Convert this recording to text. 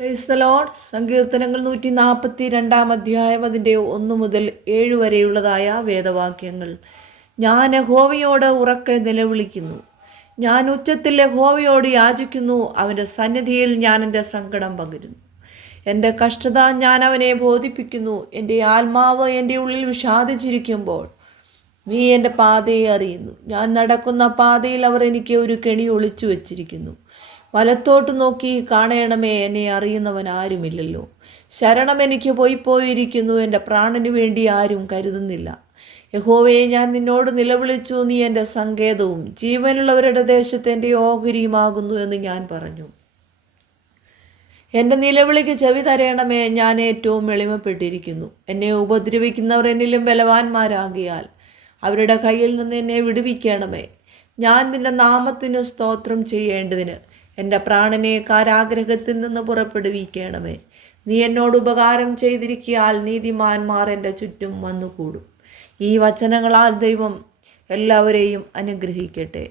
Praise the Lord. സങ്കീർത്തനങ്ങൾ 142 അധ്യായം അതിൻ്റെ 1 മുതൽ 7 വരെയുള്ളതായ വേദവാക്യങ്ങൾ. ഞാൻ യഹോവയോട് ഉറക്കെ നിലവിളിക്കുന്നു, ഞാൻ ഉച്ചത്തിൽ യഹോവയോട് യാചിക്കുന്നു. അവൻ്റെ സന്നിധിയിൽ ഞാൻ എൻ്റെ സങ്കടം പകരുന്നു. എൻ്റെ കഷ്ടത ഞാൻ അവനെ ബോധിപ്പിക്കുന്നു. എൻ്റെ ആത്മാവ് എൻ്റെ ഉള്ളിൽ വിഷാദിച്ചിരിക്കുമ്പോൾ നീ എൻ്റെ പാതയെ അറിയുന്നു. ഞാൻ നടക്കുന്ന പാതയിൽ അവർ എനിക്ക് ഒരു കെണി ഒളിച്ചു വച്ചിരിക്കുന്നു. വലത്തോട്ട് നോക്കി കാണണമേ, എന്നെ അറിയുന്നവൻ ആരുമില്ലല്ലോ. ശരണം എനിക്ക് പോയിരിക്കുന്നു, എൻ്റെ പ്രാണന് വേണ്ടി ആരും കരുതുന്നില്ല. യഹോവയെ, ഞാൻ നിന്നോട് നിലവിളിച്ചു, നീ എൻ്റെ സങ്കേതവും ജീവനുള്ളവരുടെ ദേശത്ത് എൻ്റെ ഓഹരിയുമാകുന്നു എന്ന് ഞാൻ പറഞ്ഞു. എൻ്റെ നിലവിളിക്ക് ചെവി തരയണമേ, ഞാൻ ഏറ്റവും എളിമപ്പെട്ടിരിക്കുന്നു. എന്നെ ഉപദ്രവിക്കുന്നവർ എന്നിലും ബലവാന്മാരാകിയാൽ അവരുടെ കയ്യിൽ നിന്ന് എന്നെ വിടുവിക്കണമേ. ഞാൻ നിന്റെ നാമത്തിന് സ്തോത്രം ചെയ്യേണ്ടതിന് എൻ്റെ പ്രാണനെ കാരാഗ്രഹത്തിൽ നിന്ന് പുറപ്പെടുവിക്കണമേ. നീ എന്നോട് ഉപകാരം ചെയ്തിരിക്കിയാൽ നീതിമാന്മാർ എൻ്റെ ചുറ്റും വന്നുകൂടും. ഈ വചനങ്ങളാൽ ദൈവം എല്ലാവരെയും അനുഗ്രഹിക്കട്ടെ.